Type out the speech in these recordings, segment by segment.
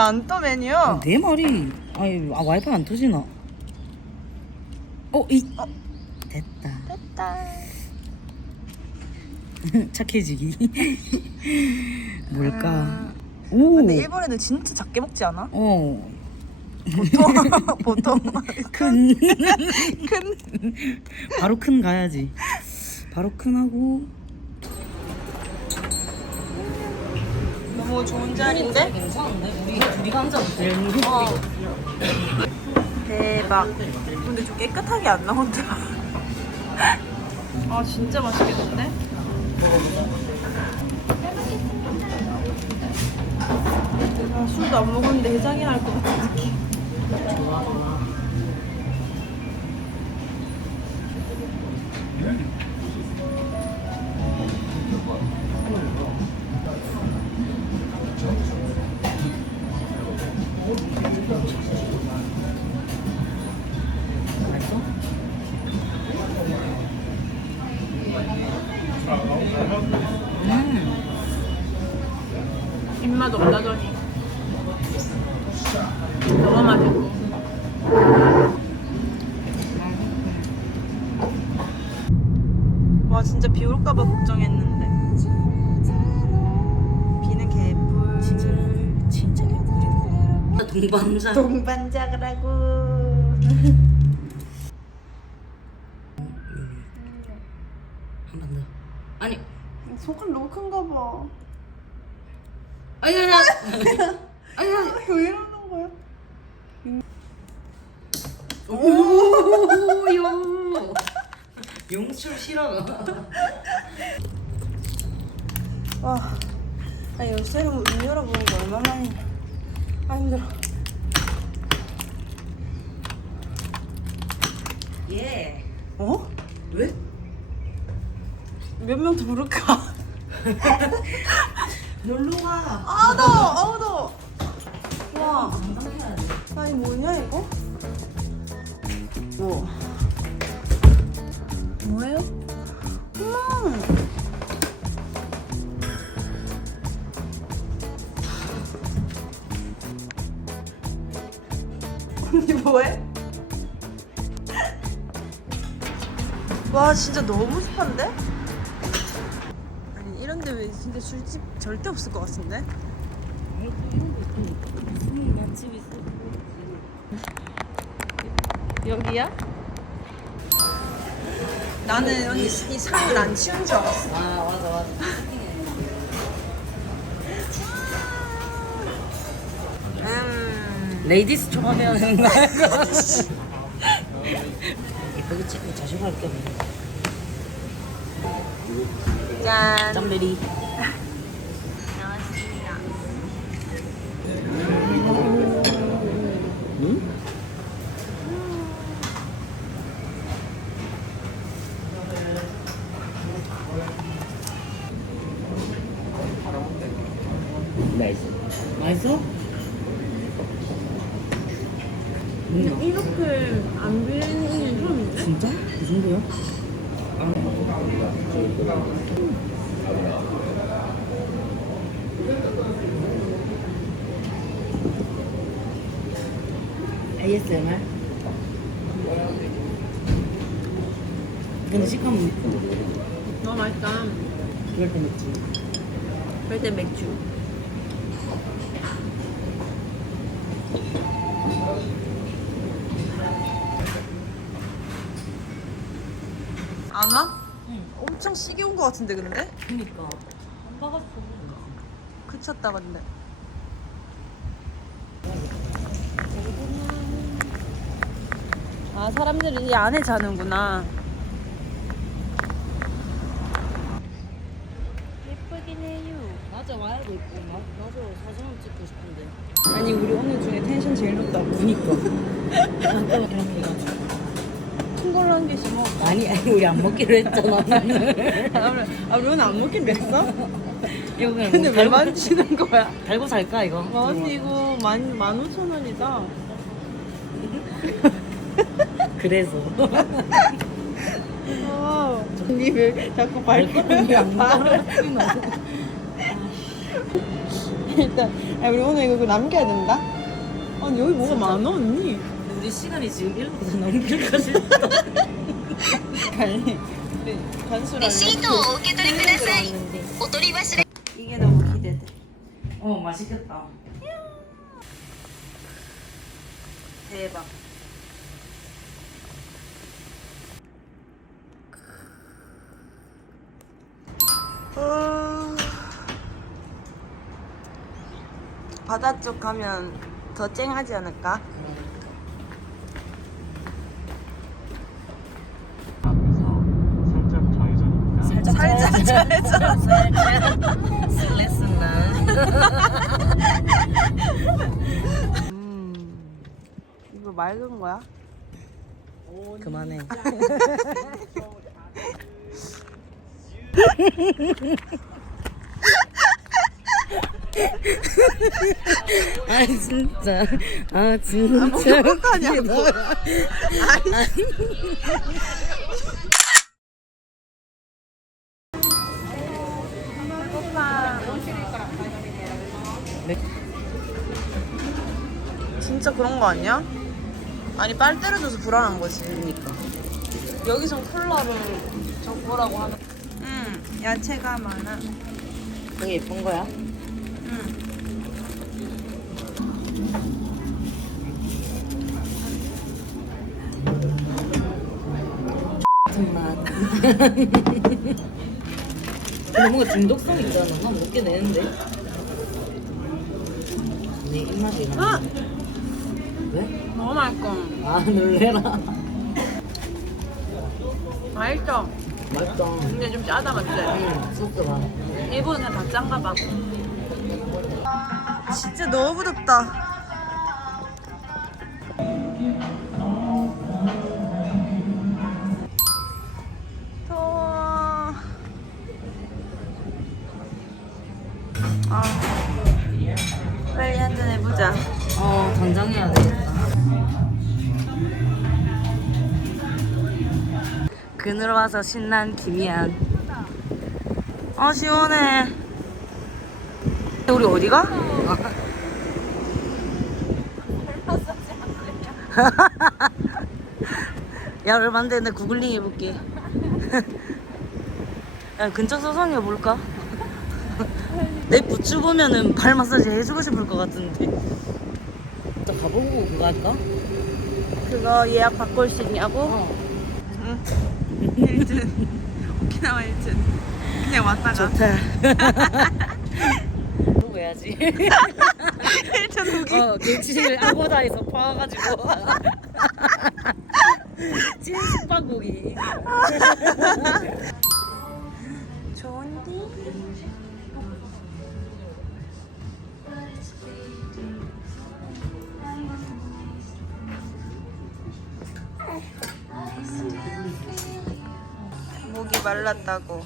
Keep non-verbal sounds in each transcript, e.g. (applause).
안떠 메뉴? 내 말이 아니 아 와이파이 안 터지나? 어 이 어. 됐다 됐다. (laughs) 착해지기 (laughs) 뭘까? 음, 오. 근데 일본 애들 진짜 작게 먹지 않아? 어. 보통 (laughs) 보통 큰. 큰 바로 큰 가야지. 바로 큰 하고. 너무 좋은 자리인데? 괜찮은데? 우리 둘이 일이 어. 대박. 근데 좀 깨끗하게 안 나온다. 아 진짜 맛있겠는데? 아, 술도 안 먹었는데 해장이 날 것 같은. 와 진짜 비 올까봐 걱정했는데 비는 개뿔 진짜 진짜 개꿀이다. 동반자. 동반작을 하고 한 번 더. 아니. 손가락 너무 큰가 봐 아니 아니. 아니. 아니. 왜 이러는 거야? 오요. 용출 싫어. (laughs) 와 아니 열쇠를 문 열어보는 게 얼마만이냐 아 힘들어 예. 어? 왜? 몇 명 더 부를까? 놀러 가. 아더 진짜 너무 습한데? 아니 이런 데 왜 진짜 술집 절대 없을 것 같은데? 무슨 맛집 있어? 여기야? 나는 언니 이 상을 안 치운 줄 알았어. 아 맞아 맞아. 음. 레이디스 초밥이라는 거 알고. 예쁘게 찍고 자식할 겸. 짠. 짬베리. 나왔습니다. 응? 맛있어. 맛있어? 응. 이렇게 안 비리는 게 처음인데? 진짜? 그 정도야? ASMR? 근데 식감은 너무 맛있다. 그럴 때 먹지. 그럴 때 맥주. 안 와? 응. 엄청 시기 온것 같은데 근데? 그니까. 안 박았어. 그쳤다 근데. 아 사람들이 이 안에 자는구나. 예쁘긴 해요. 맞아, 와야도 있고. 마, 맞아, 사진은 찍고 싶은데. 아니 우리 오늘 중에 텐션 제일 높다. 그니까. 아까워, (laughs) 그렇게 큰 걸로 한 개씩 먹어. 아니, 아니, 우리 안 먹기로 했잖아. (laughs) 아 우리 아안 먹긴? 이거 그냥 근데 뭐 왜 달고, 만지는 거야? 달고 살까, 이거? 와 언니 이거 만, 만 오천 원이다. (laughs) 그래서. 어, 입을 자꾸 밟으면 말을. 일단, 야, 우리 오늘 이거 남겨야 된다? 아니, 여기 뭐가 많아, 언니? 우리 시간이 지금 1분에서 넘길까지. 아니, 우리 간수랑 レシートをお受け取りくださいお取り忘れ 이게 너무 기대돼. 어 맛있겠다. 대박. 어... 바다 쪽 가면 더 쨍하지 않을까? 살짝. 음, 이거 맑은 거야? 그만해. (laughs) 아 진짜 아 진짜 행복하냐고. 진짜 그런 거 아니야? 아니 빨 때려줘서 불안한 거지. 그러니까 여기선 콜라를 적보라고 하는. 응, 야채가 많아. 그게 예쁜 거야? 응. 같은 맛. 근데 뭔가 중독성 있잖아. 나 먹게 되는데. 내 입맛이 왜? 너무 맛있고. 아 놀래라. 맛있어. 맛있다. 근데 좀 짜다 맞지? 응, 소스가. 일본은 다 짠가 봐. 진짜 너무 부럽다. 그늘 와서 신난 김이안. 아 시원해. 우리 어디가? (laughs) 야, 얼마 안 되는데 구글링 해볼게. (laughs) 야, 근처 소송해 볼까? (laughs) 내 부츠 보면은 발 마사지 해주고 싶을 것 같은데. 저 가보고 그거 할까? 그거 예약 바꿀 수 있냐고? 어. 응. 1층. 오키나와 1층. 그냥 왔다가. 좋다. (laughs) 해야지. 1층 후기. 어, 김치를 아고다에서 퍼와가지고. (laughs) 찐 숙박고기. 좋은데? 말랐다고.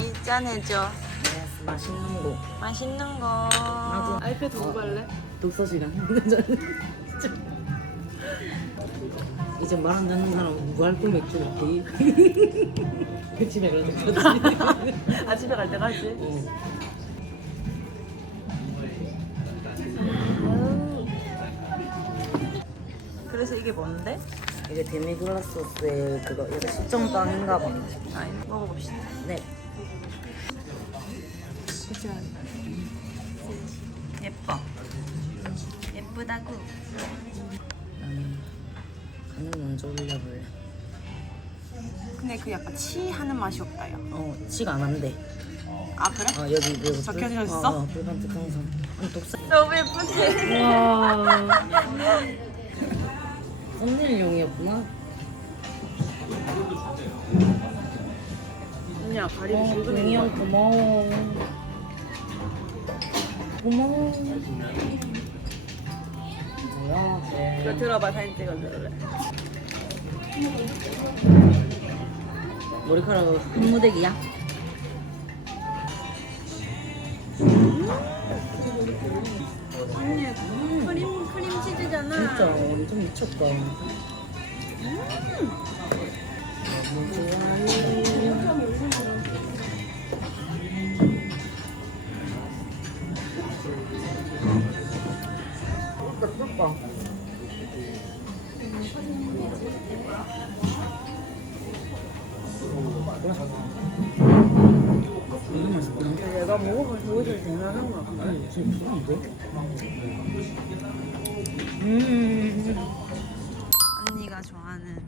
이 짠해줘. 예스, 맛있는 거. 맛있는 거. 아이패드 누구 할래? 독서 시간. 이제 말 안 듣는 사람 무알콜 맥주 먹기. 그 집에 거지. 아 집에 갈 때 가지. 어. 그래서 이게 뭔데? 이게 데미글라스 소스에 그거 이거 식전빵인가 봐. 아 먹어봅시다. 네. 예뻐. 예쁘다고. 나는 간을 먼저 올려볼래. 근데 그 약간 치 하는 맛이 없다요. 어, 치가 안 한대. 아 그래? 어, 여기 그 적혀져 불- 있어? 어, 어, 불반특 항상. 음, 독사. 너무 예쁘네. 와. (laughs) 썸네일용이었구나. 언니야 다리 어, 동이 형 고마워. 고마워. 뭐야? 이거 들어봐 사진 찍어줄래? 머리카락 한 무대기야? 언니 크림 크림 치즈잖아. 진짜 완전 미쳤다. 내가 언니가 좋아하는.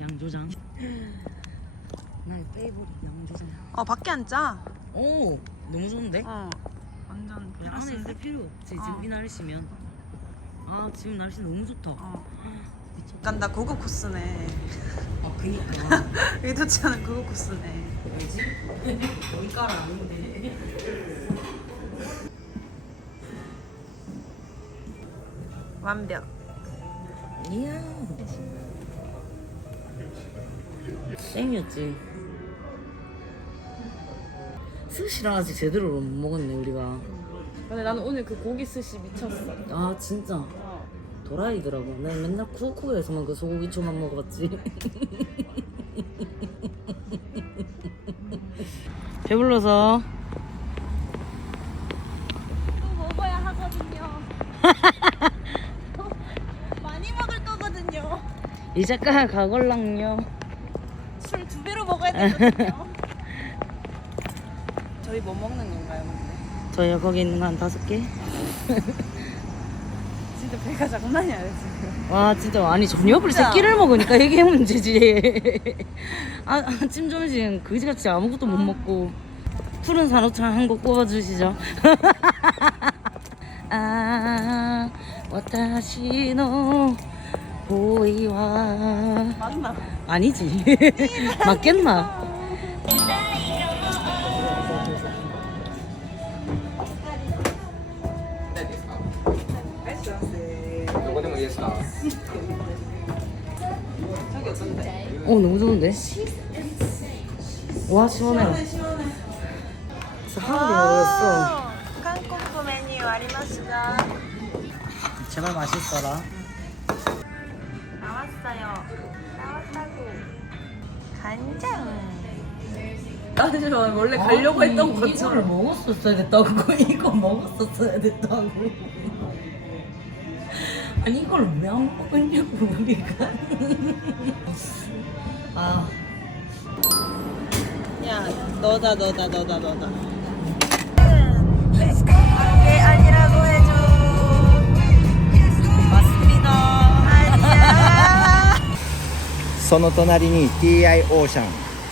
양조장. (laughs) 나의 페이보릿 양조장. 어 밖에 앉자. 오, 너무 좋은데? 어. 완전 그냥 안에 있을. 필요 없지. 어. 지금 이 날씨면. 아, 지금 날씨 너무 좋다. 어. 약간 나 고급 코스네. 아, 그니까. (laughs) 의도치 않은 고급 코스네. 왜지? 여기까지 아닌데. 완벽. 이야. 땡이었지. 스시랑 아직 제대로 못 먹었네 우리가. 근데 나는 오늘 그 고기 스시 미쳤어. 아 진짜 도라이더라고. 난 맨날 쿠쿠에서만 그 소고기 초만 먹어봤지. (laughs) 배불러서 또 먹어야 하거든요. 많이 먹을 거거든요. 이 작가 가걸랑요. 술 두 배로 먹어야 되거든요. (laughs) 저희 뭐 먹는 건가요, 근데? 저희가 거기 있는 거 한 다섯 개. (laughs) 진짜 배가 장난이 아니야 지금. 와 진짜 아니 저녁을 진짜. 세 끼를 먹으니까 이게 문제지. (laughs) 아, 아침 점심 그지같이 아무것도 못 먹고 푸른 산호창 한곡 뽑아주시죠. 아, 와타시노 보이와 맞나? 아니지 (laughs) 맞겠나? 어떤데? 어 너무 좋은데? 와 시원해. 진짜 하나도 모르겠어. 아리마스가 제발 맛있어라. 나는 원래 가려고 했던 이거를 것처럼. 먹었었어야 됐다고 (laughs) 이거 먹었었어야 됐다고 아니 이걸 왜 안 먹었냐고 우리가 (laughs) 아 야, 너다, 너다, 너다, 너다. 그게 아니라고 해줘. 맞습니다. 아니야. その隣に TI オーシャン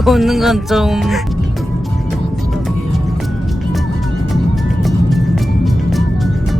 보고 (laughs) 웃는 건 좀